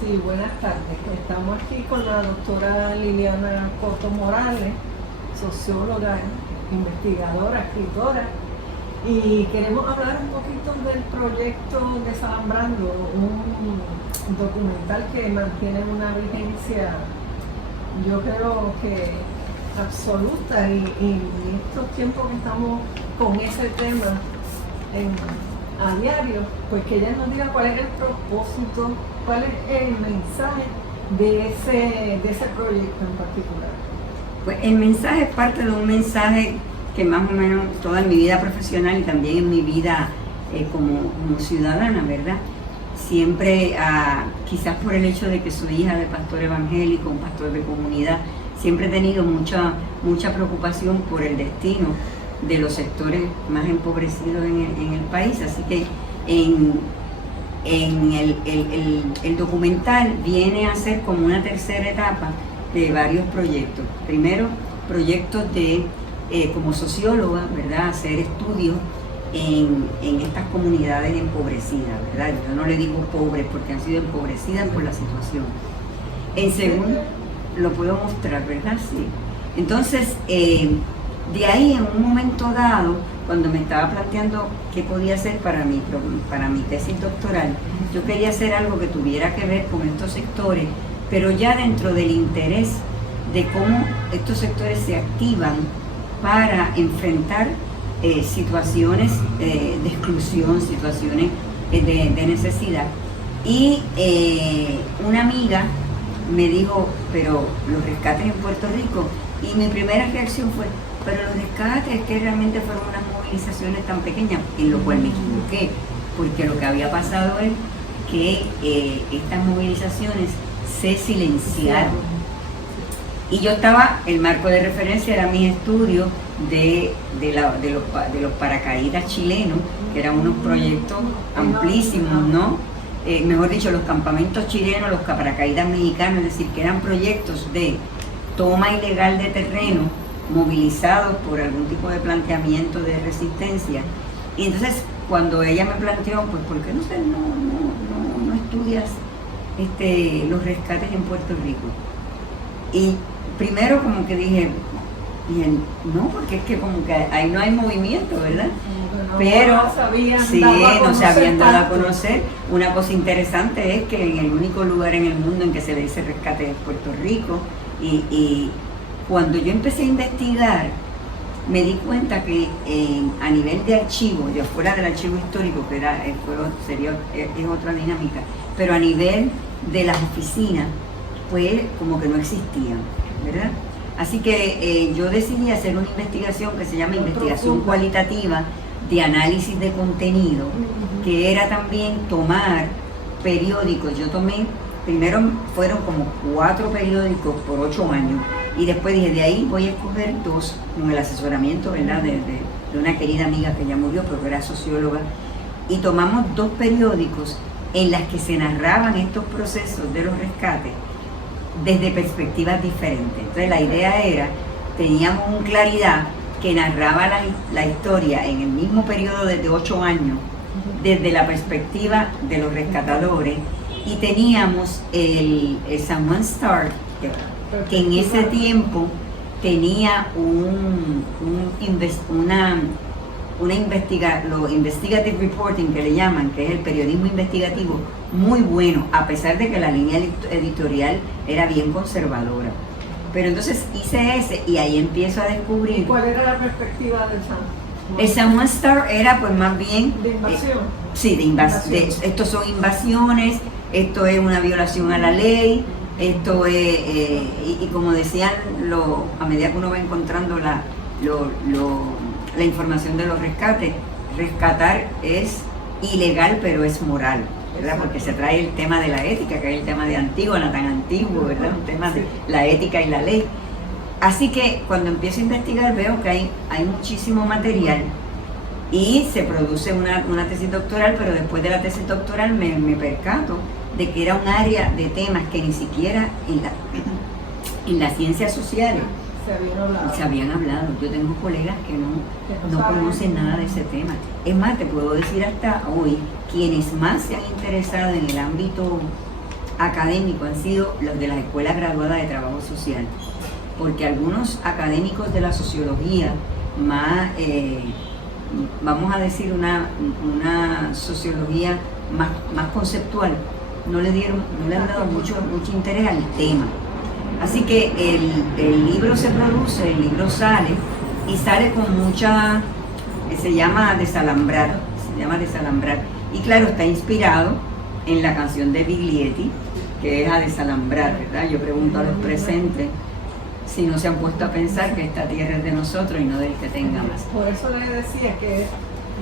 Sí, buenas tardes. Estamos aquí con la doctora Liliana Coto Morales, socióloga, investigadora, escritora, y queremos hablar un poquito del proyecto Desalambrando, un documental que mantiene una vigencia, yo creo que absoluta, y estos tiempos que estamos con ese tema a diario, pues que ella nos diga cuál es el propósito, cuál es el mensaje de ese proyecto en particular. Pues el mensaje es parte de un mensaje que más o menos toda mi vida profesional y también en mi vida como ciudadana, ¿verdad? Siempre, quizás por el hecho de que soy hija de pastor evangélico, un pastor de comunidad, siempre he tenido mucha preocupación por el destino de los sectores más empobrecidos en el país. Así que el documental viene a ser como una tercera etapa de varios proyectos. Primero, proyectos como socióloga, ¿verdad? Hacer estudios en estas comunidades empobrecidas, ¿verdad? Yo no le digo pobres porque han sido empobrecidas por la situación. En segundo, lo puedo mostrar, ¿verdad? Sí. Entonces, de ahí, en un momento dado, cuando me estaba planteando qué podía hacer para mi tesis doctoral, yo quería hacer algo que tuviera que ver con estos sectores, pero ya dentro del interés de cómo estos sectores se activan para enfrentar situaciones de exclusión, situaciones de necesidad. Y una amiga me dijo, pero los rescates en Puerto Rico, y mi primera reacción fue, pero los rescates es que realmente fueron unas movilizaciones tan pequeñas, en lo cual me equivoqué, porque lo que había pasado es que estas movilizaciones se silenciaron. Y yo estaba, el marco de referencia era mi estudio de los paracaídas chilenos, que eran unos proyectos amplísimos, ¿no? Mejor dicho, los campamentos chilenos, los paracaídas mexicanos, es decir, que eran proyectos de toma ilegal de terreno movilizados por algún tipo de planteamiento de resistencia. Y entonces, cuando ella me planteó, pues, ¿por qué no estudias los rescates en Puerto Rico? Y primero como que dije, no, porque es que como que ahí no hay movimiento, ¿verdad? Pero sí, no se habían dado a conocer. Una cosa interesante es que en el único lugar en el mundo en que se le dice rescate es Puerto Rico, y cuando yo empecé a investigar, me di cuenta que a nivel de archivo, de afuera del archivo histórico, que es otra dinámica, pero a nivel de las oficinas, pues como que no existían, ¿verdad? Así que yo decidí hacer una investigación que se llama investigación cualitativa de análisis de contenido, que era también tomar periódicos. Yo tomé, primero fueron como 4 periódicos por 8 años, y después dije, de ahí voy a escoger 2, con el asesoramiento, ¿verdad?, de una querida amiga que ya murió, pero que era socióloga, y tomamos 2 periódicos en las que se narraban estos procesos de los rescates desde perspectivas diferentes. Entonces la idea era, teníamos un Claridad que narraba la historia en el mismo periodo desde 8 años, desde la perspectiva de los rescatadores, y teníamos el San Juan Star, que en ese tiempo tenía lo investigative reporting, que le llaman, que es el periodismo investigativo, muy bueno, a pesar de que la línea editorial era bien conservadora. Pero entonces hice ese, y ahí empiezo a descubrir. ¿Cuál era la perspectiva del San Juan? El San Juan Star era pues más bien de invasión. Sí, de invasión. Estos son invasiones, esto es una violación a la ley, esto es, y como decían, a medida que uno va encontrando la información de los rescates, rescatar es ilegal, pero es moral, ¿verdad? Porque se trae el tema de la ética, que es el tema de Antígona, tan antiguo, ¿verdad? Un tema de la ética y la ley. Así que cuando empiezo a investigar veo que hay muchísimo material, y se produce una tesis doctoral, pero después de la tesis doctoral me percato de que era un área de temas que ni siquiera en las ciencias sociales se habían hablado. Yo tengo colegas que no conocen nada de ese tema. Es más, te puedo decir hasta hoy, quienes más se han interesado en el ámbito académicos han sido los de las escuelas graduadas de trabajo social, porque algunos académicos de la sociología más, vamos a decir, una sociología más conceptual, no le han dado mucho interés al tema. Así que el libro se produce, el libro sale, y sale con mucha, se llama Desalambrar. Y claro, está inspirado en la canción de Biglietti, que es A Desalambrar, ¿verdad? Yo pregunto a los presentes si no se han puesto a pensar que esta tierra es de nosotros y no del que tenga más. Por eso le decía que es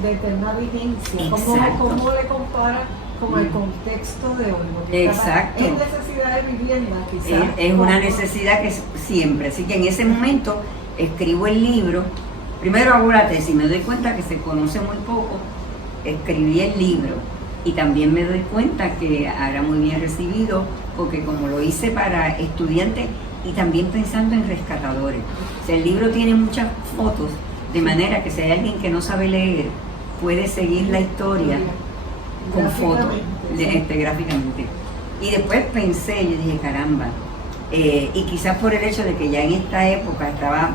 de eterna vigencia. ¿Cómo le compara con el contexto de hoy? Porque exacto. Es necesidad de vivienda, quizás. Es una necesidad que es siempre. Así que en ese momento escribo el libro. Primero hago la tesis, me doy cuenta que se conoce muy poco. Escribí el libro y también me doy cuenta que era muy bien recibido, porque como lo hice para estudiantes y también pensando en rescatadores. O sea, el libro tiene muchas fotos, de manera que si hay alguien que no sabe leer, puede seguir la historia con fotos, gráficamente. Y después pensé, yo dije, caramba, y quizás por el hecho de que ya en esta época estaba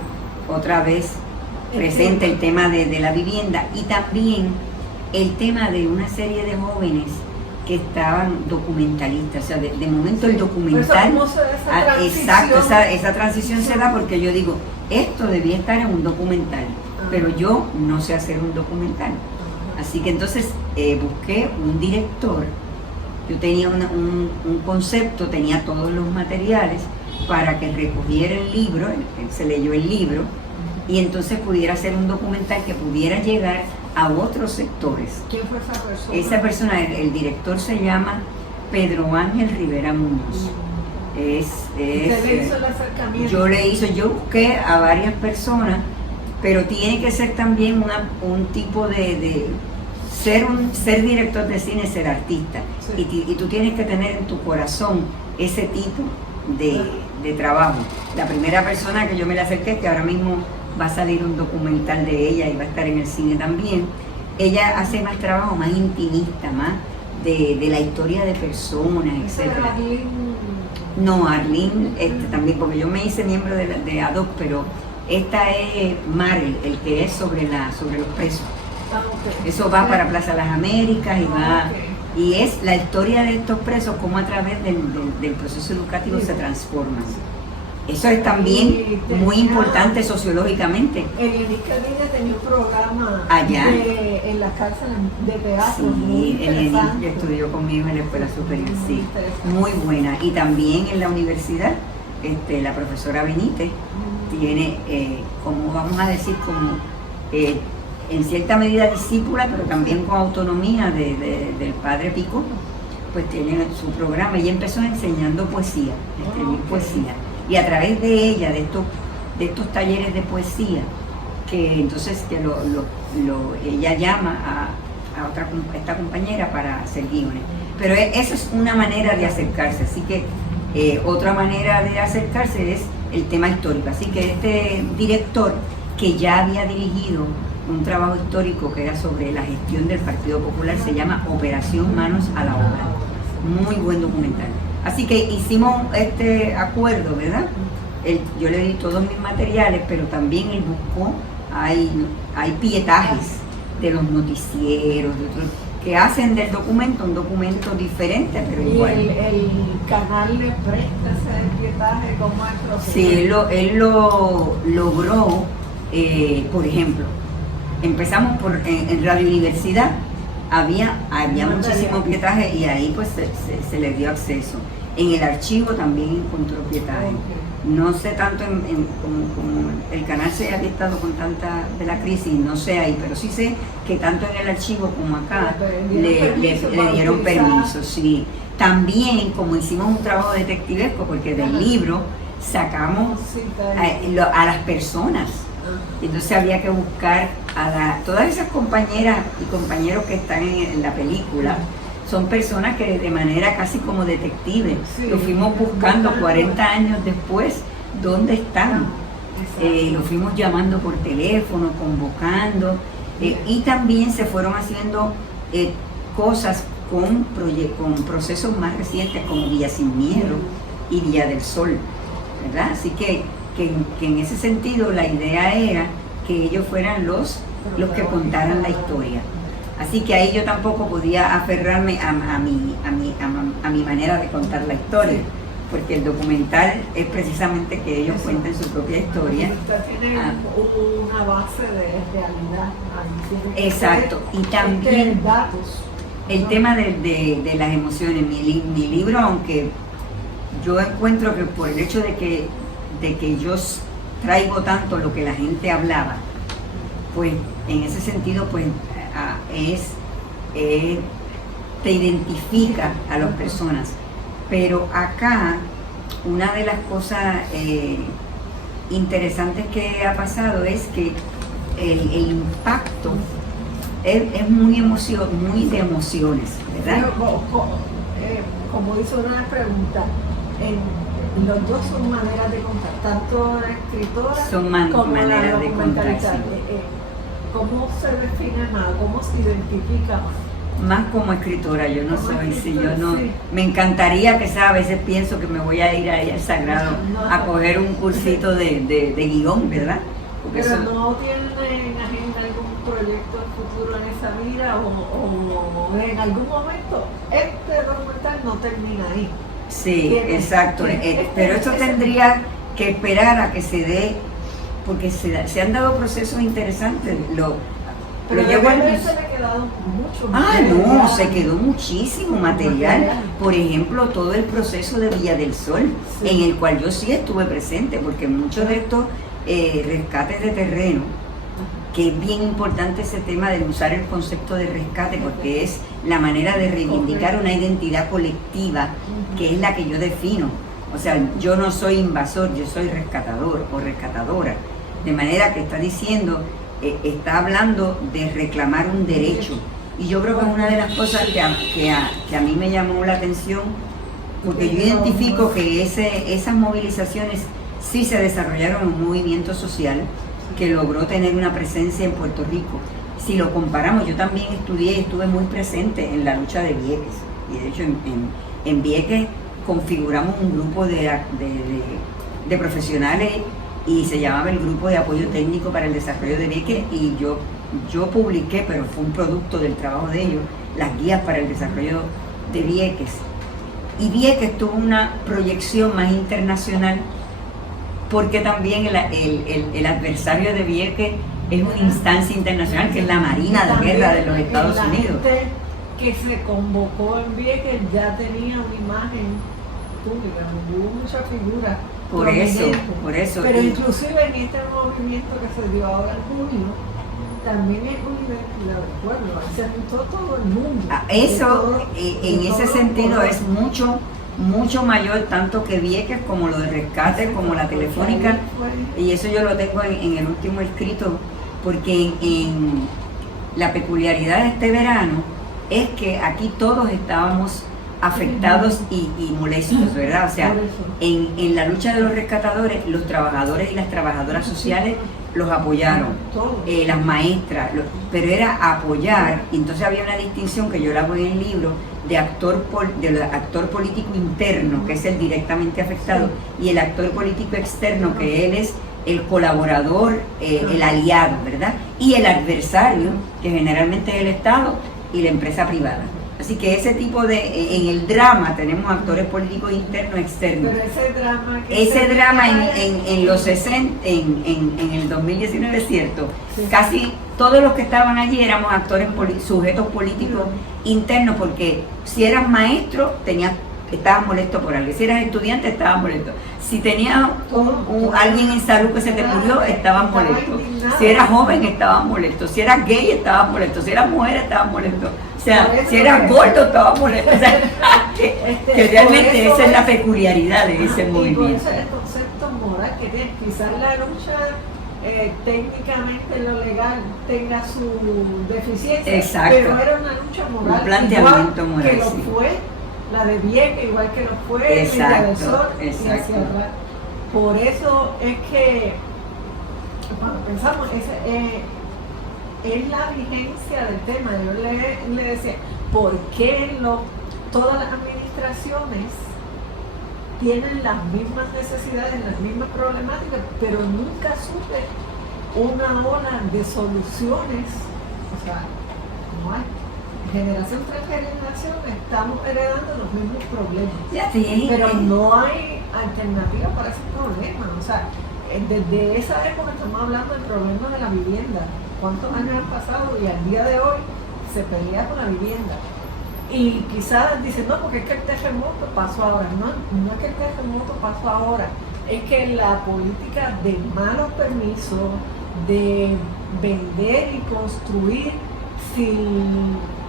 otra vez presente el tema de la vivienda, y también el tema de una serie de jóvenes que estaban documentalistas. O sea, de momento el documental, ¿Cómo se da esa transición? Exacto, esa transición se da porque yo digo, esto debía estar en un documental, pero yo no sé hacer un documental. Así que entonces busqué un director. Yo tenía un concepto, tenía todos los materiales para que recogiera el libro, él se leyó el libro, y entonces pudiera hacer un documental que pudiera llegar a otros sectores. ¿Quién fue esa persona? Esa persona, el director se llama Pedro Ángel Rivera Muñoz. ¿Usted le hizo el acercamiento? Yo busqué a varias personas, pero tiene que ser también un tipo de ser director de cine, ser artista. Sí. Y tú tienes que tener en tu corazón ese tipo de trabajo. La primera persona que yo me le acerqué, que ahora mismo va a salir un documental de ella y va a estar en el cine también, ella hace más trabajo, más intimista, más de la historia de personas, etc. No, Arlene también, porque yo me hice miembro de ADOC, pero esta es Marel, el que es sobre los presos. Eso va para Plaza Las Américas y va, y es la historia de estos presos, cómo a través del proceso educativo se transforman. Eso es también muy importante sociológicamente. Elianis Cadilla tenía un programa allá en las cárceles de teatro. Sí, Elianis estudió conmigo en la escuela superior, sí, muy buena. Y también en la universidad, la profesora Benítez tiene, como vamos a decir, como en cierta medida discípula, pero también con autonomía del padre Pico, pues tiene su programa. Ella empezó enseñando poesía, escribir poesía. Y a través de ella, de estos talleres de poesía, que entonces ella llama a esta compañera para hacer guiones. Pero esa es una manera de acercarse. Así que otra manera de acercarse es el tema histórico. Así que este director, que ya había dirigido un trabajo histórico que era sobre la gestión del Partido Popular, se llama Operación Manos a la Obra. Muy buen documental. Así que hicimos este acuerdo, ¿verdad? Yo le di todos mis materiales, pero también él buscó, hay pietajes de los noticieros, de otros, que hacen del documento un documento diferente, pero igual. ¿Y el canal le presta ese pietaje? ¿Cómo es el proceso? Sí, él lo logró, por ejemplo, empezamos en Radio Universidad. Había muchísimo pietaje y ahí pues se le dio acceso. En el archivo también encontró pietaje. No sé tanto como el canal se había estado con tanta de la crisis, no sé ahí, pero sí sé que tanto en el archivo como acá le dieron permiso, sí. También, como hicimos un trabajo detectivesco, porque del libro sacamos a las personas. Entonces había que buscar todas esas compañeras y compañeros que están en la película. Son personas que de manera casi como detective lo fuimos buscando 40 años después, ¿dónde están? Lo fuimos llamando por teléfono, convocando, y también se fueron haciendo cosas con procesos más recientes como Villa Sin Miedo y Villa del Sol, ¿verdad? Así que en ese sentido la idea era que ellos fueran los que contaran la historia. Así que ahí yo tampoco podía aferrarme a mi manera de contar la historia, porque el documental es precisamente que ellos cuenten su propia historia. Usted tiene una base de realidad. Exacto, y también datos. El tema de las emociones. Mi libro, aunque yo encuentro que por el hecho de que yo traigo tanto lo que la gente hablaba, pues en ese sentido pues te identifica a las personas. Pero acá una de las cosas interesantes que ha pasado es que el impacto es muy de emociones, ¿verdad? Pero, como hizo una pregunta, los dos son maneras de contar, tanto la escritora son como maneras la de contar, documentalista. ¿Cómo se define más? ¿Cómo se identifica más? Como escritora, yo no soy, sí. Me encantaría que a veces pienso que me voy a ir ahí al Sagrado a coger un cursito de guión, ¿verdad? Porque pero no tienen en agenda algún proyecto futuro en esa vida o en algún momento este documental no termina ahí. Sí, exacto, pero esto tendría que esperar a que se dé, porque se han dado procesos interesantes. Pero llegó se le ha quedado mucho material. Se quedó muchísimo material. Por ejemplo, todo el proceso de Villa del Sol, en el cual yo sí estuve presente, porque muchos de estos rescates de terreno, que es bien importante ese tema de usar el concepto de rescate, porque es la manera de reivindicar una identidad colectiva, que es la que yo defino. O sea, yo no soy invasor, yo soy rescatador o rescatadora. De manera que está hablando de reclamar un derecho. Y yo creo que es una de las cosas que a mí me llamó la atención, porque yo identifico que esas movilizaciones sí se desarrollaron en un movimiento social que logró tener una presencia en Puerto Rico. Si lo comparamos, yo también estuve muy presente en la lucha de Vieques, y de hecho en Vieques configuramos un grupo de profesionales y se llamaba el Grupo de Apoyo Técnico para el Desarrollo de Vieques, y yo publiqué, pero fue un producto del trabajo de ellos, las guías para el desarrollo de Vieques. Y Vieques tuvo una proyección más internacional, porque también el adversario de Vieques es una instancia internacional, que es la Marina de Guerra de los Estados Unidos. Que se convocó en Vieques ya tenía una imagen pública, hubo muchas figuras. Por eso. Pero inclusive en este movimiento que se dio ahora en junio, también es una identidad del pueblo, se juntó todo el mundo. Eso, en ese sentido, es mucho mayor, tanto que Vieques como lo de rescate, como la telefónica, y eso yo lo tengo en el último escrito, porque en la peculiaridad de este verano es que aquí todos estábamos afectados y molestos, ¿verdad? O sea, en la lucha de los rescatadores, los trabajadores y las trabajadoras sociales los apoyaron, las maestras, pero era apoyar, y entonces había una distinción que yo la hago en el libro, de actor político interno, que es el directamente afectado, y el actor político externo, que él es el colaborador, el aliado, ¿verdad? Y el adversario, que generalmente es el Estado y la empresa privada. Así que ese tipo en el drama tenemos actores políticos internos y externos. Pero ese drama en los 60, en el 2019 es cierto, casi todos los que estaban allí éramos actores, sujetos políticos internos, porque si eras maestro estabas molesto por algo, si eras estudiante estabas molesto, si tenías alguien en salud que se te murió estabas molesto, si eras joven estabas molesto, si eras gay estabas molesto, si eras mujer estabas molesto, o sea, si eras gordo estabas molesto. O sea, que realmente esa es la peculiaridad de ese movimiento. Y por eso el concepto moral que tiene, quizás la lucha técnicamente lo legal tenga su deficiencia. Exacto. Pero era una lucha moral, un planteamiento igual moral, que lo fue la de Vieques, igual que lo fue Villa del Sol y hacia atrás. Por eso es que cuando pensamos es la vigencia del tema. Yo le decía, ¿por qué todas las administraciones tienen las mismas necesidades, las mismas problemáticas, pero nunca supe una ola de soluciones? O sea, no hay. Generación tras generación estamos heredando los mismos problemas, pero no hay alternativa para esos problemas. O sea, desde esa época estamos hablando del problema de la vivienda. ¿Cuántos años han pasado? Y al día de hoy se pelea por la vivienda. Y quizás dicen, no, porque es que el terremoto pasó ahora. No, no es que el terremoto pasó ahora, es que la política de malos permisos, de vender y construir sin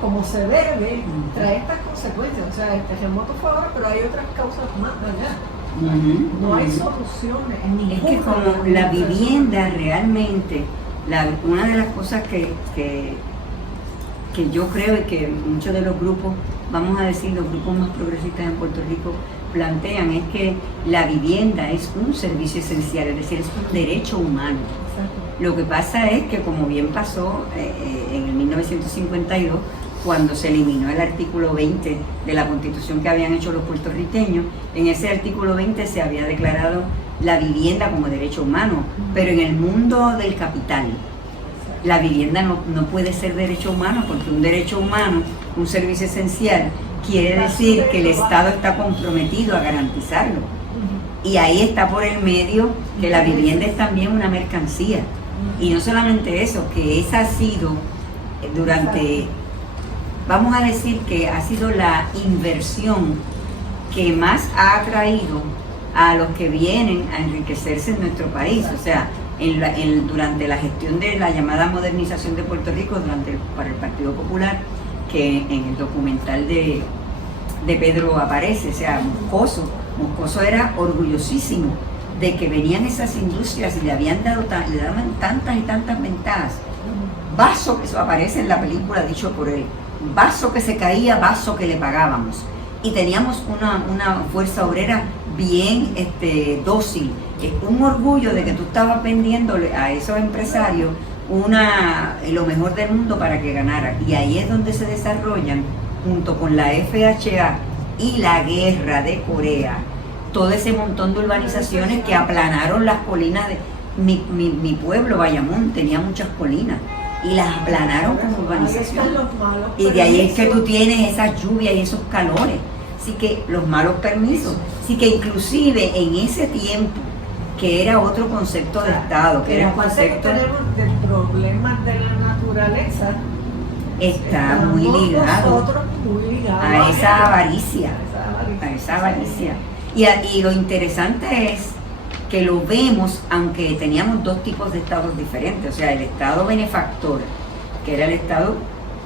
como se debe, trae estas consecuencias. O sea, el terremoto fue ahora, pero hay otras causas más allá. No hay soluciones en ninguna. Es que como la vivienda realmente, una de las cosas que yo creo y que muchos de los grupos, vamos a decir, los grupos más progresistas en Puerto Rico plantean, es que la vivienda es un servicio esencial, es decir, es un derecho humano. Exacto. Lo que pasa es que, como bien pasó en el 1952, cuando se eliminó el artículo 20 de la Constitución que habían hecho los puertorriqueños, en ese artículo 20 se había declarado la vivienda como derecho humano, pero en el mundo del capital, la vivienda no puede ser derecho humano, porque un derecho humano, un servicio esencial, quiere decir que el Estado está comprometido a garantizarlo. Y ahí está por el medio que la vivienda es también una mercancía. Y no solamente eso, que esa ha sido durante, vamos a decir que ha sido la inversión que más ha atraído a los que vienen a enriquecerse en nuestro país. O sea, durante la gestión de la llamada modernización de Puerto Rico, para el Partido Popular, que en el documental de Pedro aparece, o sea, Moscoso era orgullosísimo de que venían esas industrias y le daban tantas y tantas ventajas. Vaso, eso aparece en la película dicho por él, vaso que se caía, vaso que le pagábamos. Y teníamos una fuerza obrera bien dócil. Es un orgullo de que tú estabas vendiéndole a esos empresarios lo mejor del mundo para que ganaran. Y ahí es donde se desarrollan, junto con la FHA y la guerra de Corea, todo ese montón de urbanizaciones que aplanaron las colinas de mi pueblo, Bayamón, tenía muchas colinas y las aplanaron como urbanización. Y de ahí es que tú tienes esas lluvias y esos calores. Así que los malos permisos. Así que inclusive en ese tiempo, que era otro concepto de Estado, que era un concepto de problemas de la naturaleza, está muy ligado a esa avaricia. Y lo interesante es que lo vemos, aunque teníamos dos tipos de estados diferentes. O sea, el estado benefactor, que era el estado,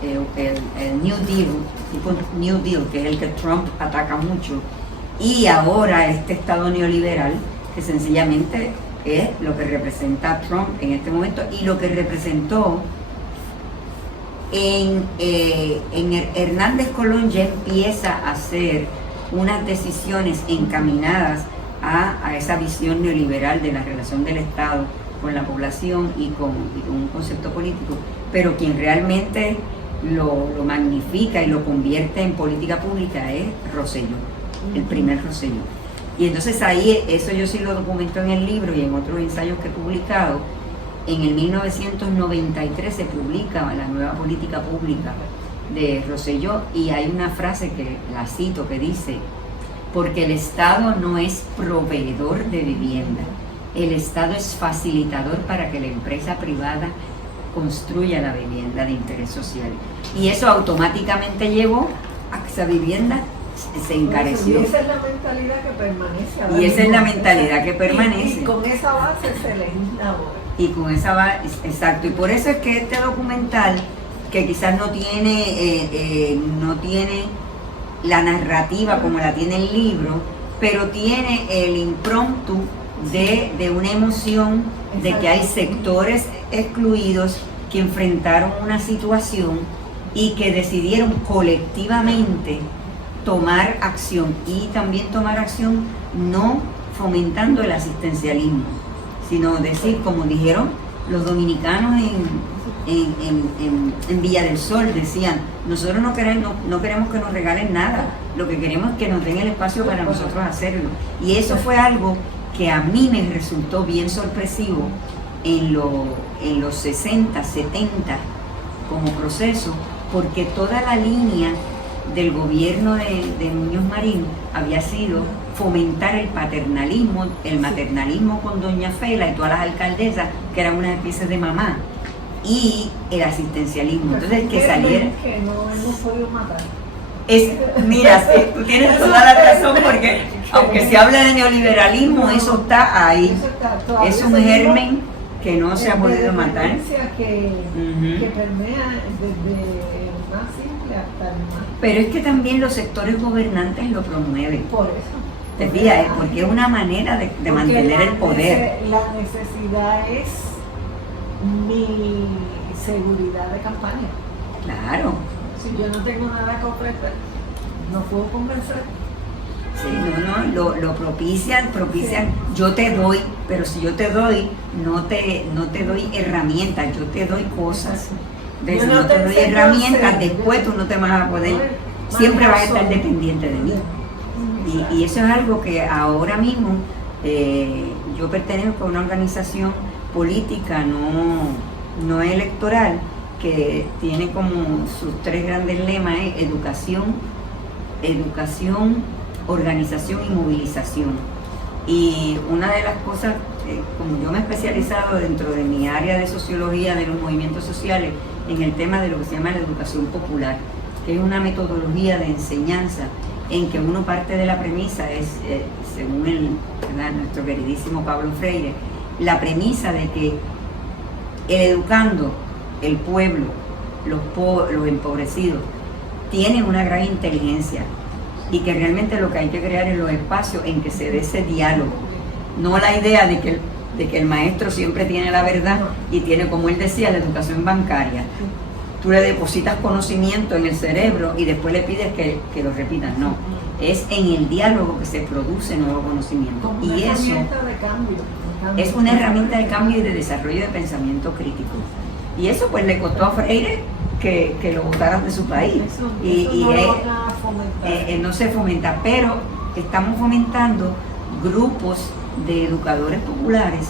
el New Deal, tipo New Deal, que es el que Trump ataca mucho, y ahora este estado neoliberal, que sencillamente es lo que representa Trump en este momento y lo que representó en Hernández Colón. Ya empieza a hacer unas decisiones encaminadas a esa visión neoliberal de la relación del Estado con la población y con un concepto político, pero quien realmente lo magnifica y lo convierte en política pública es Rosselló, el primer Rosselló. Y entonces ahí, eso yo sí lo documento en el libro y en otros ensayos que he publicado. En el 1993 se publica la nueva política pública de Rosselló y hay una frase que la cito que dice: porque el Estado no es proveedor de vivienda, el Estado es facilitador para que la empresa privada construya la vivienda de interés social. Y eso automáticamente llevó a que esa vivienda se encareció. Y esa es la mentalidad que permanece. Y esa es la mentalidad que permanece. Y con esa base se legisla ahora. Y con esa base, exacto. Y por eso es que este documental, que quizás no tiene la narrativa como la tiene el libro, pero tiene el impromptu de una emoción de que hay sectores excluidos que enfrentaron una situación y que decidieron colectivamente tomar acción, y también tomar acción no fomentando el asistencialismo, sino decir, como dijeron los dominicanos en Villa del Sol decían, nosotros no queremos que nos regalen nada, lo que queremos es que nos den el espacio para nosotros hacerlo. Y eso fue algo que a mí me resultó bien sorpresivo en los 60, 70 como proceso, porque toda la línea del gobierno de Muñoz Marín había sido fomentar el paternalismo, el maternalismo con doña Fela y todas las alcaldesas, que eran unas especies de mamá, y el asistencialismo. Entonces, que saliera... Que no hemos podido matar. Mira, tú tienes toda la razón, porque aunque se hable de neoliberalismo, eso está ahí. Es un germen que no se ha podido matar. Que permea desde el más simple hasta el más. Pero es que también los sectores gobernantes lo promueven. Por eso. ¿Te fijas? Porque es una manera de mantener el poder. La necesidad es mi seguridad de campaña. Claro. Si yo no tengo nada que ofrecer, no puedo convencer. Sí, lo propician, sí. Yo te doy, pero si yo te doy, no te doy herramientas, yo te doy cosas. Si no te doy herramientas, después tú no te vas a poder, siempre vas a estar dependiente de mí. Y eso es algo que ahora mismo yo pertenezco a una organización política no electoral que tiene como sus tres grandes lemas: educación, organización y movilización. Y una de las cosas, como yo me he especializado dentro de mi área de sociología de los movimientos sociales en el tema de lo que se llama la educación popular, que es una metodología de enseñanza en que uno parte de la premisa es, según nuestro queridísimo Pablo Freire, la premisa de que el educando, el pueblo, los empobrecidos, tienen una gran inteligencia y que realmente lo que hay que crear es los espacios en que se dé ese diálogo, no la idea de que el maestro siempre tiene la verdad y tiene, como él decía, la educación bancaria. Tú le depositas conocimiento en el cerebro y después le pides que lo repitan. No, es en el diálogo que se produce nuevo conocimiento. Y eso es una herramienta de cambio y de desarrollo de pensamiento crítico. Y eso pues le costó a Freire que lo votaran de su país. No se fomenta, pero estamos fomentando grupos de educadores populares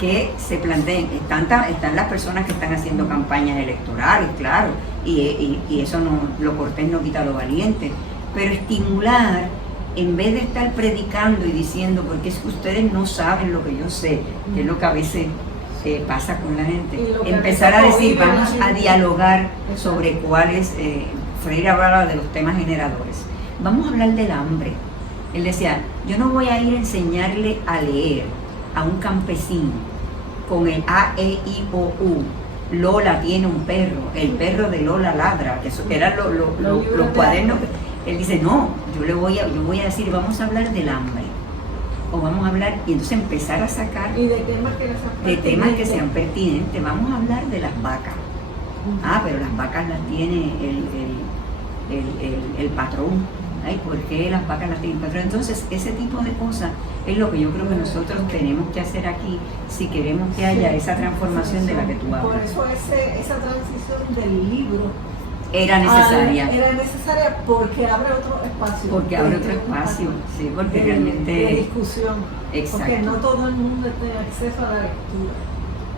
que se planteen. Están las personas que están haciendo campañas electorales, claro, y eso no, lo cortés no quita lo valiente, pero estimular, en vez de estar predicando y diciendo, porque es que ustedes no saben lo que yo sé, que es lo que a veces pasa con la gente, empezar a decir, vamos a dialogar sobre cuáles, Freire hablaba de los temas generadores, vamos a hablar del hambre. Él decía, yo no voy a ir a enseñarle a leer a un campesino con el A, E, I, O, U. Lola tiene un perro, el perro de Lola ladra, que eso eran los cuadernos. Él dice, no, yo voy a decir, vamos a hablar del hambre, o vamos a hablar, y entonces empezar a sacar de temas que sean pertinentes. Vamos a hablar de las vacas. Pero las vacas las tiene el patrón. Ay, ¿por qué las vacas las tienen patrón? Entonces, ese tipo de cosas es lo que yo creo que nosotros tenemos que hacer aquí si queremos que haya esa transformación de la que tú hablas. Por eso esa transición del libro era necesaria. Era necesaria porque abre otro espacio. Porque abre otro espacio, sí, porque realmente... De discusión. Exacto. Porque no todo el mundo tiene acceso a la lectura.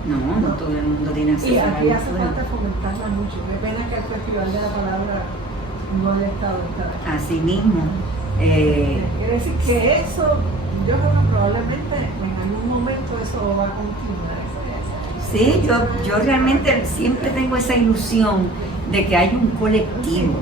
No todo el mundo tiene acceso a la lectura. Y aquí hace falta fomentarla mucho. Qué pena que el Festival de la Palabra no haya estado en así mismo. Quiere decir que eso, yo creo que probablemente en algún momento eso va a continuar. Sí, yo realmente siempre tengo esa ilusión de que hay un colectivo,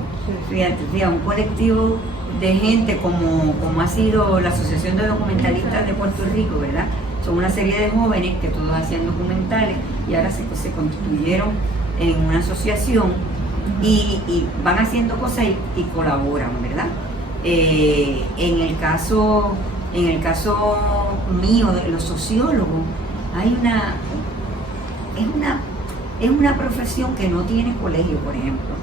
fíjate, un colectivo de gente como ha sido la Asociación de Documentalistas de Puerto Rico, ¿verdad? Son una serie de jóvenes que todos hacían documentales y ahora se constituyeron en una asociación y van haciendo cosas y colaboran, ¿verdad? En el caso mío, de los sociólogos, es una profesión que no tiene colegio, por ejemplo.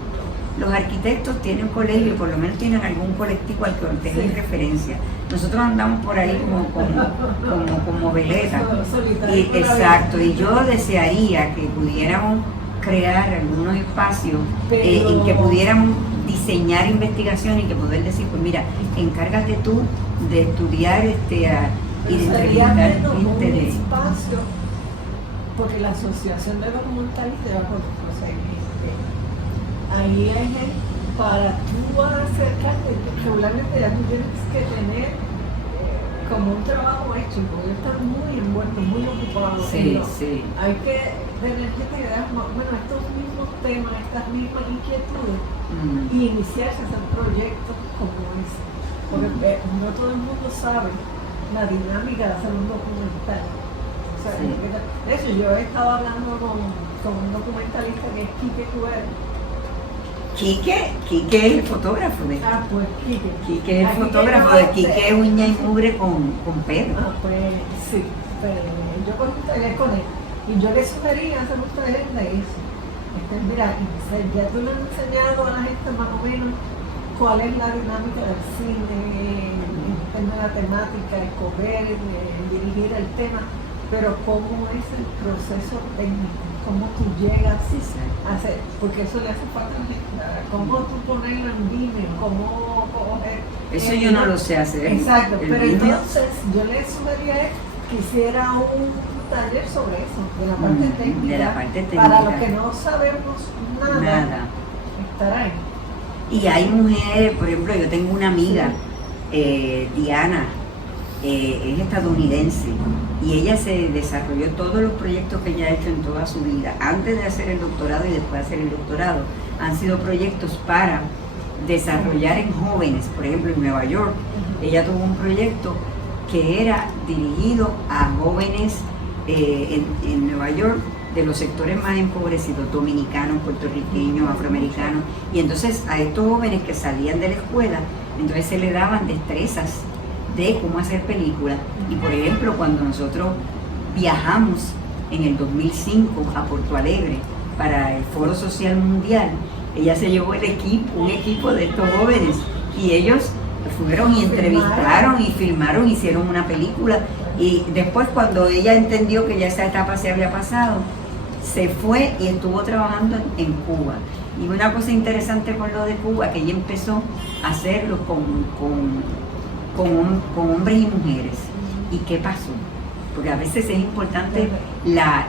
Los arquitectos tienen colegio, por lo menos tienen algún colectivo al que tengan referencia. Nosotros andamos por ahí como veleta. Exacto, y yo desearía que pudiéramos crear algunos espacios Pero- en que pudieran diseñar investigación y que poder decir, pues mira, encárgate tú de estudiar y de sería entrevistar menos un gente de... espacio, porque la Asociación de Documentalistas va por ahí hay gente para tú acercarte, regularmente ya tú tienes que tener como un trabajo hecho, porque estar muy envuelto, muy ocupado. Sí, pero sí. hay que tener gente que da estos mismos temas, estas mismas inquietudes y iniciarse a hacer proyectos como ese. Porque no todo el mundo sabe la dinámica de hacer un documental. O sea, Sí. de hecho, yo he estado hablando con un documentalista que es Quique Cuero. Quique es el fotógrafo de... Pues Quique. Quique es el Aquí fotógrafo que de no Quique sé. Uña y Mugre con Pedro. Pues sí, pero yo con él y yo le sugería hacer un taller de eso. Mira, ya tú le has enseñado a la gente más o menos cuál es la dinámica del cine, en la temática, escoger, dirigir el tema, pero cómo es el proceso técnico, cómo tú llegas a hacer, porque eso le hace falta a la gente, cómo tú ponerlo en Vimeo, cómo coger... Eso yo no lo sé hacer. Exacto, El pero Vimeo. entonces yo le sugería que hiciera un taller sobre eso, de la parte técnica. De la parte técnica. Para los que no sabemos nada. Estar ahí. Y hay mujeres, por ejemplo, yo tengo una amiga, Diana, es estadounidense, y ella se desarrolló todos los proyectos que ella ha hecho en toda su vida, antes de hacer el doctorado y después de hacer el doctorado, han sido proyectos para desarrollar en jóvenes. Por ejemplo, en Nueva York, ella tuvo un proyecto que era dirigido a jóvenes en Nueva York, de los sectores más empobrecidos, dominicanos, puertorriqueños, afroamericanos, y entonces a estos jóvenes que salían de la escuela, entonces se le daban destrezas de cómo hacer películas. Y por ejemplo, cuando nosotros viajamos en el 2005 a Porto Alegre para el Foro Social Mundial, ella se llevó un equipo de estos jóvenes, y ellos fueron y entrevistaron y filmaron, hicieron una película. Y después, cuando ella entendió que ya esa etapa se había pasado, se fue y estuvo trabajando en Cuba. Y una cosa interesante con lo de Cuba, que ella empezó a hacerlo con hombres y mujeres. ¿Y qué pasó? Porque a veces es importante la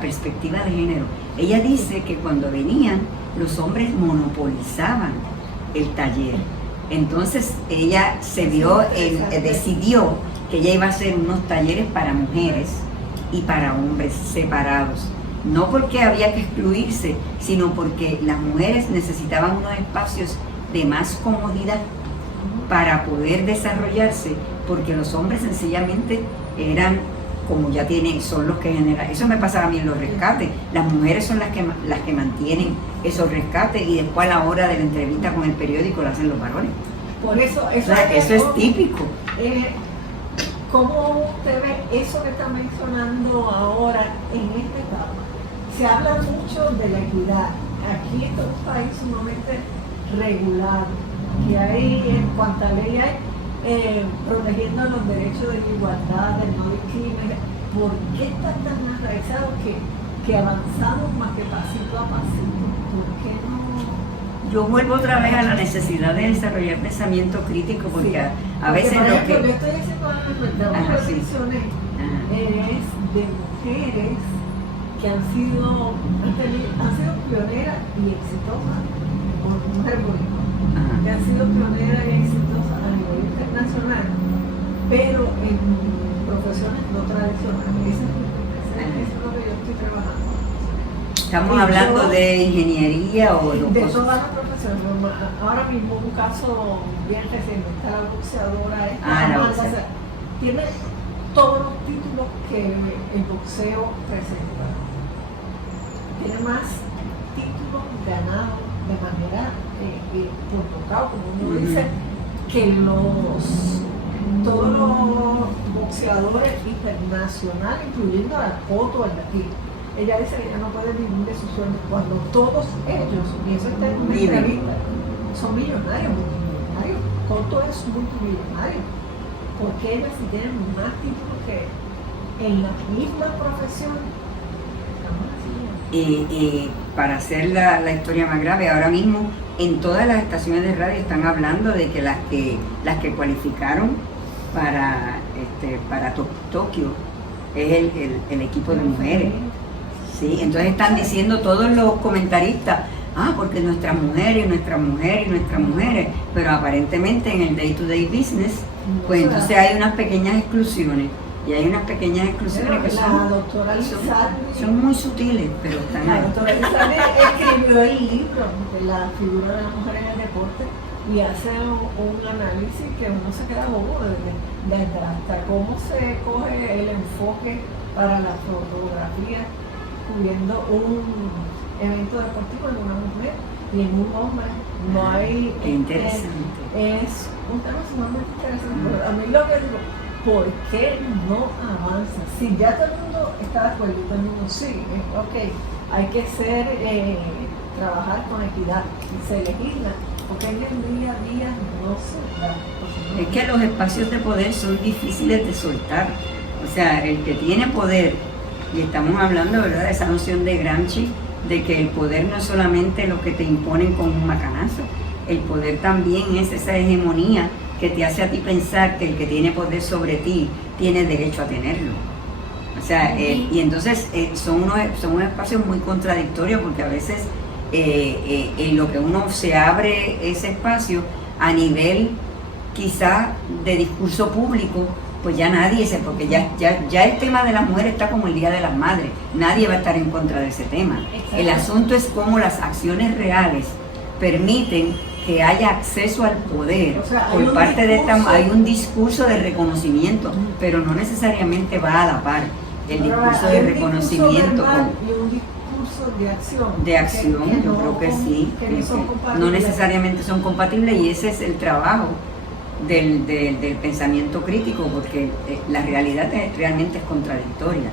perspectiva de género. Ella dice que cuando venían, los hombres monopolizaban el taller. Entonces ella decidió que ella iba a hacer unos talleres para mujeres y para hombres separados. No porque había que excluirse, sino porque las mujeres necesitaban unos espacios de más comodidad para poder desarrollarse, porque los hombres sencillamente eran, como ya son los que generan. Eso me pasaba a mí en los rescates. Las mujeres son las que mantienen esos rescates, y después a la hora de la entrevista con el periódico lo hacen los varones. Por eso, O sea, eso es típico. ¿Cómo usted ve eso que está mencionando ahora en esta etapa? Se habla mucho de la equidad. Aquí esto es un país sumamente regulado, que hay, en cuanto a ley hay, protegiendo los derechos de la igualdad, del no discriminación. ¿Por qué está tan arraigado que avanzamos más que pasito a pasito? ¿Por qué no? Yo vuelvo otra vez a la necesidad de desarrollar pensamiento crítico, porque Sí. a veces por lo ejemplo, que... yo estoy haciendo Ajá, sí. reflexiones es de mujeres que han sido pioneras y exitosas, por mujer bonita, que han sido pioneras y exitosas a nivel internacional, pero en profesiones no tradicionales. Eso es lo que yo estoy trabajando. Estamos hablando de ingeniería o de cosas. todas las profesiones. Ahora mismo un caso bien reciente, está la boxeadora esta, La Amanda, boxeadora. o sea, tiene todos los títulos que el boxeo presenta. Tiene más títulos ganados de manera por nocaut, como uno dice, que todos los boxeadores internacionales, incluyendo a Cotto, al Daquil. Ella dice que ella no puede vivir de su sueldo cuando todos ellos, y eso está en una entrevista, son millonarios, multimillonarios. Cotto es multimillonario, porque ellos sí tienen más títulos que en la misma profesión. Estamos así. Para hacer la historia más grave, ahora mismo en todas las estaciones de radio están hablando de que las que cualificaron para Tokio es el equipo de mujeres. ¿Sí? Entonces están diciendo todos los comentaristas, porque nuestras mujeres, pero aparentemente en el day-to-day business, pues entonces hay unas pequeñas exclusiones. Y hay unas pequeñas exclusiones que son muy sutiles, pero están ahí. La doctora Lizardi escribió el libro de la figura de la mujer en el deporte y hace un análisis que uno se queda bobo desde hasta cómo se coge el enfoque para la fotografía cubriendo un evento deportivo en una mujer y en un hombre. No hay... Qué interesante. Es un tema sumamente interesante. Pero a mí lo que digo, ¿por qué no avanza? Si ya todo el mundo está de acuerdo, todo el mundo sí, ok, hay que trabajar con equidad y se legisla, porque en el día a día no se da. Es que los espacios de poder son difíciles de soltar. O sea, el que tiene poder, y estamos hablando, ¿verdad?, de esa noción de Gramsci, de que el poder no es solamente lo que te imponen con un macanazo, el poder también es esa hegemonía que te hace a ti pensar que el que tiene poder sobre ti tiene derecho a tenerlo. O sea, y entonces son unos espacios muy contradictorios, porque a veces en lo que uno se abre ese espacio a nivel quizá de discurso público, pues ya nadie porque ya el tema de las mujeres está como el Día de las Madres, nadie va a estar en contra de ese tema. El asunto es cómo las acciones reales permiten que haya acceso al poder, o sea, por parte de hay un discurso de reconocimiento, pero no necesariamente va a la par el discurso de reconocimiento y un discurso de acción, yo creo que sí, no necesariamente son compatibles, y ese es el trabajo del pensamiento crítico, porque la realidad realmente es contradictoria.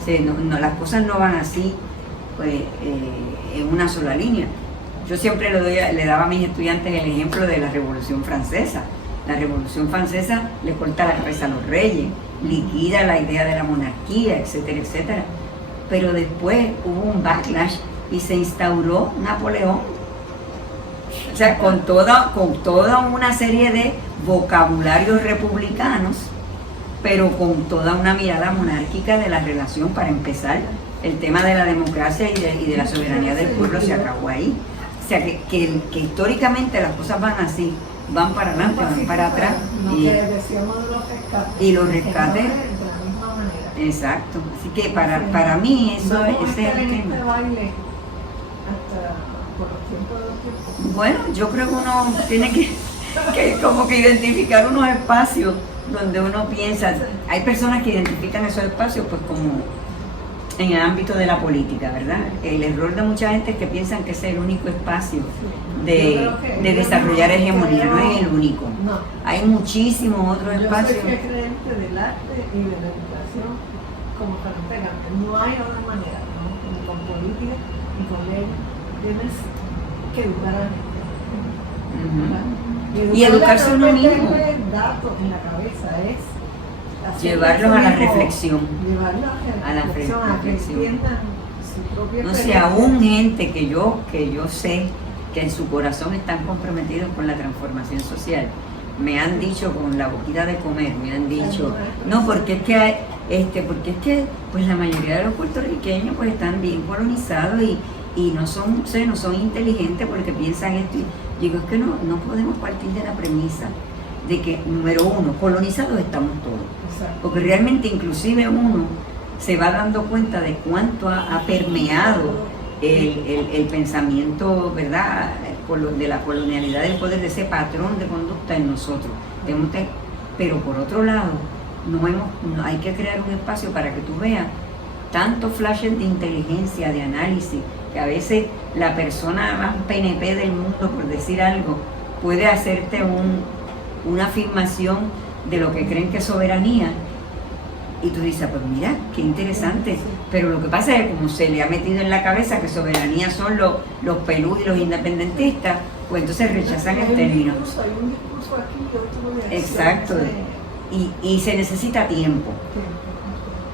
O sea, las cosas no van así, pues, en una sola línea. Yo siempre le daba a mis estudiantes el ejemplo de la Revolución Francesa. La Revolución Francesa le corta la cabeza a los reyes, liquida la idea de la monarquía, etcétera, etcétera. Pero después hubo un backlash y se instauró Napoleón. O sea, con toda una serie de vocabularios republicanos, pero con toda una mirada monárquica de la relación. Para empezar, el tema de la democracia y de la soberanía del pueblo se acabó ahí. O sea, que históricamente las cosas van así, van para adelante, van para atrás. Y los rescates. Exacto. Así que para mí eso es el tema. Bueno, yo creo que uno tiene que como que identificar unos espacios donde uno piensa. Hay personas que identifican esos espacios pues como en el ámbito de la política, ¿verdad? El error de mucha gente es que piensan que ese es el único espacio de desarrollar hegemonía. No es el único. Hay muchísimos otros espacios. Yo soy creyente del arte y de la educación como característica. No hay otra manera, ¿no? Ni con política ni con ley. Tienes que educar a la gente. Y educarse uno mismo. Datos en la cabeza es llevarlos a la reflexión. A la reflexión, a que entiendan su propia no sé, aún gente que yo sé que en su corazón están comprometidos con la transformación social, me han dicho con la boquita de comer, me han dicho, no, porque es que pues la mayoría de los puertorriqueños pues están bien colonizados y no son inteligentes porque piensan esto. Y digo, es que no podemos partir de la premisa de que, número uno, colonizados estamos todos. Exacto. Porque realmente inclusive uno se va dando cuenta de cuánto ha permeado el pensamiento, ¿verdad?, de la colonialidad del poder, de ese patrón de conducta en nosotros. Pero por otro lado, hay que crear un espacio para que tú veas tantos flashes de inteligencia, de análisis, que a veces la persona más PNP del mundo, por decir algo, puede hacerte una afirmación de lo que creen que es soberanía, y tú dices, pues mira, qué interesante, pero lo que pasa es que como se le ha metido en la cabeza que soberanía son los pelús y los independentistas, pues entonces rechazan el término. Hay un discurso aquí y otro de exacto, y se necesita tiempo.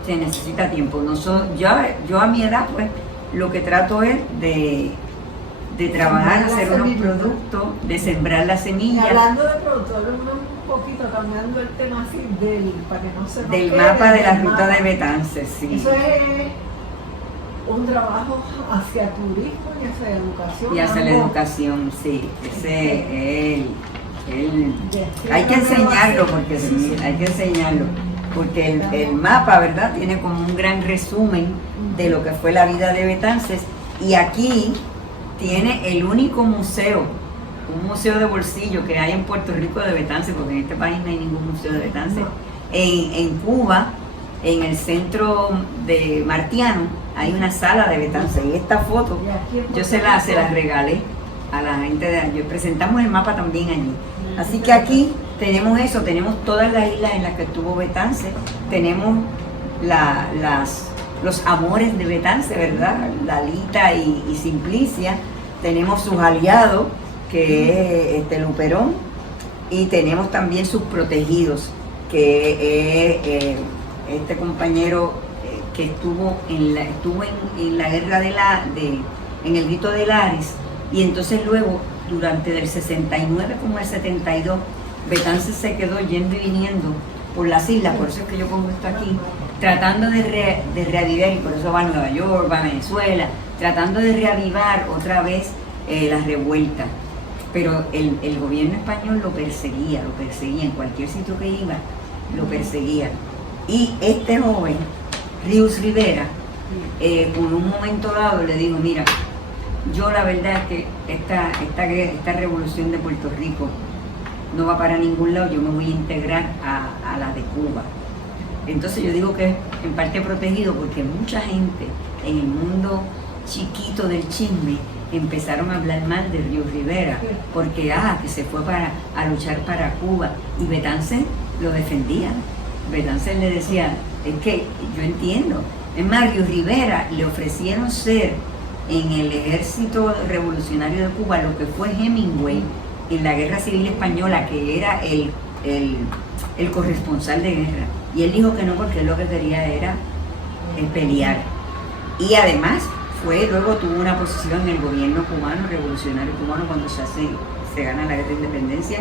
Se necesita tiempo. Yo a mi edad, pues, lo que trato es de trabajar, Sembrar la hacer unos semilla. productos, de sembrar la Y semilla hablando de productos, hablemos un poquito, cambiando el tema así, para que no se nos del quede, mapa de la del ruta mapa. de Betances, sí. Eso es un trabajo hacia turismo y hacia educación. Y hacia la ambos. educación, sí. Ese es el De hay que enseñarlo así. porque Sí, sí. hay que enseñarlo. Porque el mapa, ¿verdad? Tiene como un gran resumen de lo que fue la vida de Betances. Y aquí tiene el único museo, un museo de bolsillo que hay en Puerto Rico de Betances, porque en este país no hay ningún museo de Betances. No. En Cuba, en el centro de Martiano, hay una sala de Betances. Y esta foto, Y aquí en yo Puerto se las Rico, regalé a la gente de allí. Presentamos el mapa también allí. Así que aquí tenemos eso, tenemos todas las islas en las que estuvo Betances, tenemos los amores de Betances, ¿verdad? Lalita y Simplicia, tenemos sus aliados, que es Luperón, y tenemos también sus protegidos, que es este compañero que estuvo en la guerra en el grito de Lares, y entonces luego durante del 69 como el 72, Betances se quedó yendo y viniendo por las islas, por eso es que yo pongo esto aquí, tratando de reavivar, y por eso va a Nueva York, va a Venezuela, tratando de reavivar otra vez la revuelta. Pero el gobierno español lo perseguía, en cualquier sitio que iba, lo perseguía. Y este joven, Rius Rivera, en un momento dado le dijo, mira, yo la verdad es que esta revolución de Puerto Rico no va para ningún lado, yo me voy a integrar a la de Cuba. Entonces yo digo que es en parte protegido porque mucha gente en el mundo chiquito del chisme empezaron a hablar mal de Rius Rivera, porque que se fue a luchar para Cuba, y Betances lo defendía. Betances le decía, es que yo entiendo, es más, Rius Rivera le ofrecieron ser en el ejército revolucionario de Cuba lo que fue Hemingway en la guerra civil española, que era el corresponsal de guerra, y él dijo que no, porque él lo que quería era pelear. Y además luego tuvo una posición en el gobierno cubano, revolucionario cubano, cuando se gana la guerra de independencia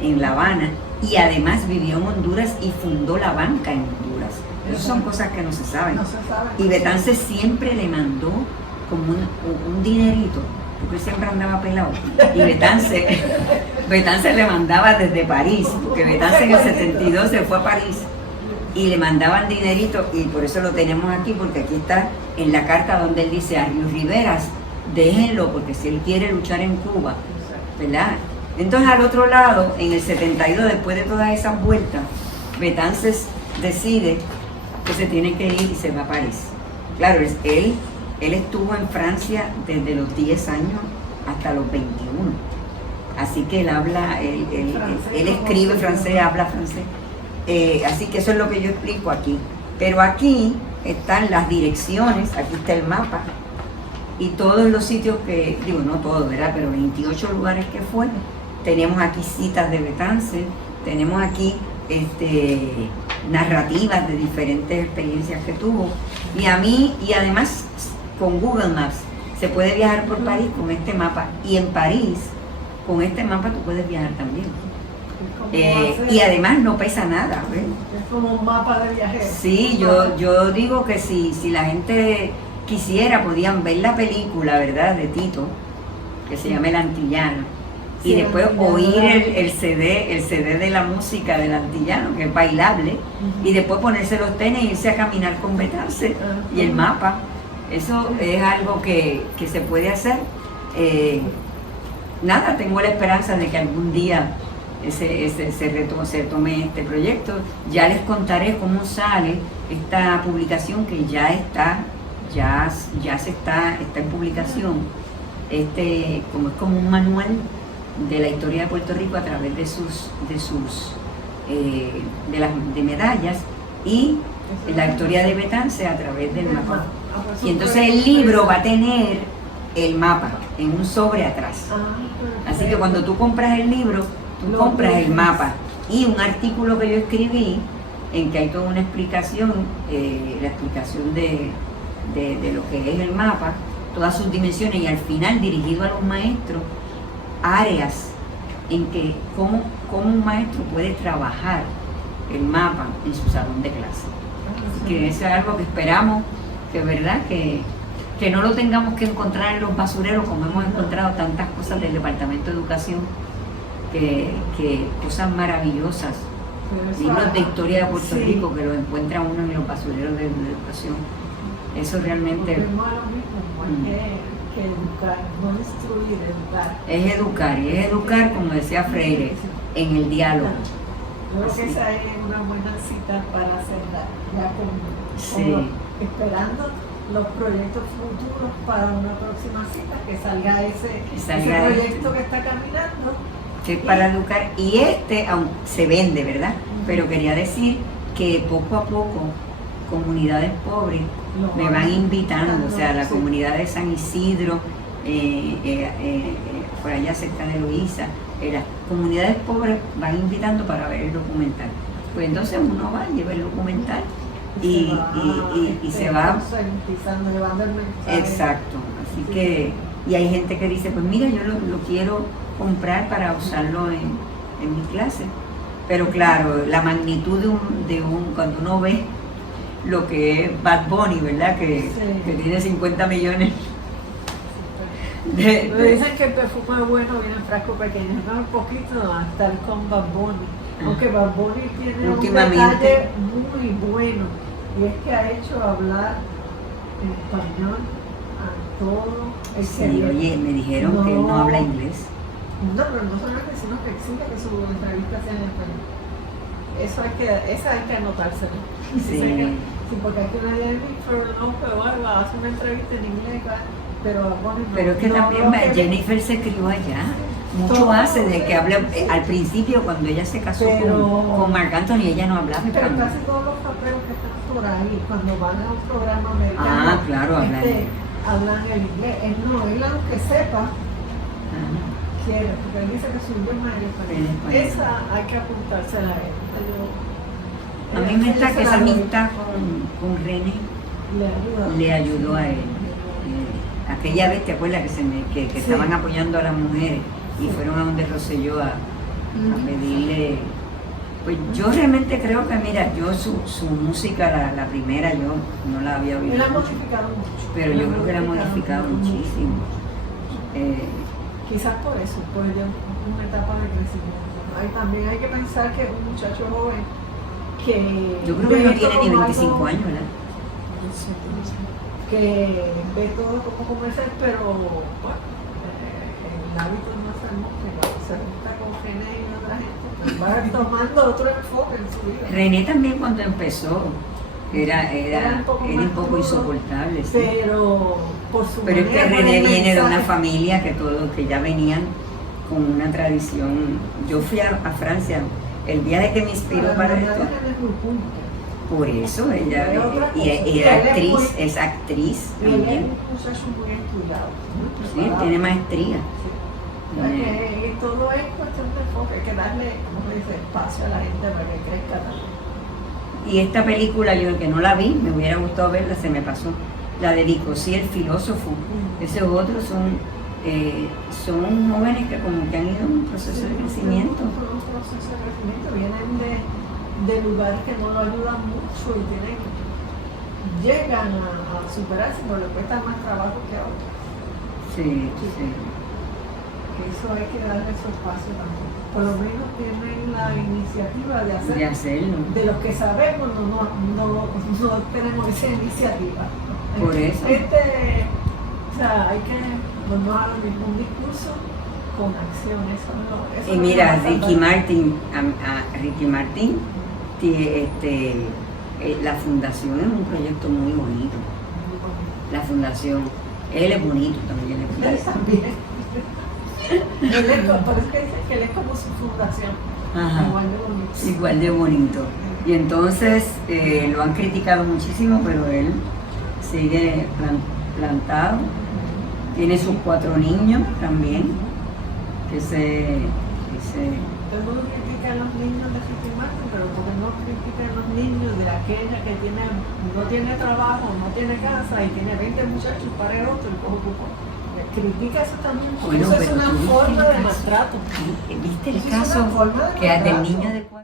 en La Habana, y además vivió en Honduras y fundó la banca en Honduras. Esas son cosas que no se saben. No se sabe. Y Betances siempre le mandó como un dinerito, porque él siempre andaba pelado. Y Betances le mandaba desde París, porque Betances en el 72 se fue a París, y le mandaban dinerito, y por eso lo tenemos aquí, porque aquí está en la carta donde él dice a Rius Rivera, déjenlo, porque si él quiere luchar en Cuba, ¿verdad? Entonces al otro lado, en el 72, después de todas esas vueltas, Betances decide que se tiene que ir y se va a París. Claro, él estuvo en Francia desde los 10 años hasta los 21. Así que él escribe francés, habla francés. Así que eso es lo que yo explico aquí. Pero aquí están las direcciones, aquí está el mapa, y todos los sitios que, digo, no todos, ¿verdad? Pero 28 lugares que fue. Tenemos aquí citas de Betances, tenemos aquí narrativas de diferentes experiencias que tuvo. Y además con Google Maps se puede viajar por París con este mapa, y en París con este mapa tú puedes viajar también. Y además no pesa nada, ¿ves? Es como un mapa de viajeros. Sí, yo digo que si la gente quisiera, podían ver la película, ¿verdad?, de Tito, que se llama El Antillano, y Sí, después El Antillano. oír el CD de la música del Antillano, que es bailable, y después ponerse los tenis e irse a caminar con Betances y el mapa. Eso es algo que se puede hacer. Nada, tengo la esperanza de que algún día se tome este proyecto. Ya les contaré cómo sale esta publicación, que ya está en publicación. Es como un manual de la historia de Puerto Rico a través de medallas, y la historia de Betances a través del mapa. Y entonces el libro va a tener el mapa en un sobre atrás. Así que cuando tú compras el libro, tú compras el mapa y un artículo que yo escribí en que hay toda una explicación, la explicación de lo que es el mapa, todas sus dimensiones y al final dirigido a los maestros, áreas en que cómo un maestro puede trabajar el mapa en su salón de clase. Así que eso es algo que esperamos, que verdad que no lo tengamos que encontrar en los basureros como hemos encontrado tantas cosas del Departamento de Educación, que cosas maravillosas, libros de historia de Puerto Rico que lo encuentra uno en los basureros de educación. Eso realmente que educar, no instruir, educar. es educar, y es educar, como decía Freire, en el diálogo. Creo que esa es una buena cita para hacerla, ya Sí. esperando los proyectos futuros para una próxima cita, que salga ese proyecto que está caminando. Que es para educar, y aún se vende, ¿verdad? Pero quería decir que poco a poco comunidades pobres me van invitando, o sea, la comunidad de San Isidro, por allá cerca de Luisa, las comunidades pobres van invitando para ver el documental. Pues entonces uno va, lleva el documental y se va llevando el mensaje. Exacto, así que, y hay gente que dice, pues mira, yo lo quiero comprar para usarlo en mi clase. Pero claro, la magnitud cuando uno ve lo que es Bad Bunny, ¿verdad? Que tiene 50 millones Me dicen que el perfume bueno viene en frasco pequeño, no un poquito a estar con Bad Bunny. Aunque Bad Bunny tiene un detalle muy bueno, y es que ha hecho hablar en español a todo el Sí, oye, me dijeron que él no habla inglés. No, pero no solamente, sino que exige que su entrevista sea en español. Esa hay que anotárselo. Sí. Sí, porque aquí una Jennifer López o algo hace una entrevista en inglés, pero es que también Jennifer se crió allá. Mucho hace de que habla, al principio cuando ella se casó con Marc Anthony, ella no hablaba español. Pero casi todos los papeles que están por ahí, cuando van a un programa americano, claro, hablan el inglés. Él aunque sepa, quiere, porque él dice que su idioma es español. Esa hay que apuntársela a él. A mí me está que esa amistad con René le ayudó a él. Aquella vez, ¿te acuerdas que estaban apoyando a las mujeres y fueron a donde Rosselló a pedirle? Pues yo realmente creo que, mira, yo su música, la primera, yo no la había oído. La ha modificado mucho. Pero yo creo que la ha modificado muchísimo. Quizás por eso, por una etapa de crecimiento. También hay que pensar que un muchacho joven que... Yo creo que no tiene ni 25 años, ¿verdad? Que ve todo como comercial, pero bueno, el hábito no es el músico, se junta con René y otra gente, pues va tomando otro enfoque en su vida. René también cuando empezó era un poco insoportable, sí. Pero por su Pero es que René viene de una familia que ya venían con una tradición. Yo fui a Francia, el viaje que me inspiró para esto. Por eso ella era actriz, es actriz también. también. Es un muchacho muy estudiado. Sí, tiene maestría. Y todo es cuestión de enfoque, hay que darle, como se dice, espacio a la gente para que crezca también. Y esta película, yo que no la vi, me hubiera gustado verla, se me pasó. La de Vicosí, el filósofo. Esos otros son jóvenes que como que han ido en un proceso de crecimiento. Un proceso de crecimiento, vienen de lugares que no lo ayudan mucho y llegan a superarse, pero les cuesta más trabajo que a otros. Sí. Que eso hay que darle su espacio también. Por lo menos tienen la iniciativa de hacerlo. De los que sabemos, no tenemos esa iniciativa. Por eso. O sea, hay que no hagan ningún discurso con acción. Eso y mira, Ricky Martin, la fundación es un proyecto muy bonito. La fundación, él es bonito también. Él también. Por eso que dicen que él es como su fundación. Ajá. Igual de bonito. Y entonces lo han criticado muchísimo, pero él sigue plantado. Tiene sus 4 niños también. Todo el mundo critica a los niños de Ricky Martin, pero porque no critiquen los niños de aquella que no tiene trabajo, no tiene casa y tiene 20 muchachos para el otro y coge cupo. Critica eso también. Bueno, Eso es pero una tú viste forma el de caso. maltrato. ¿Viste el Eso es una caso forma de que del maltrato. niño de 4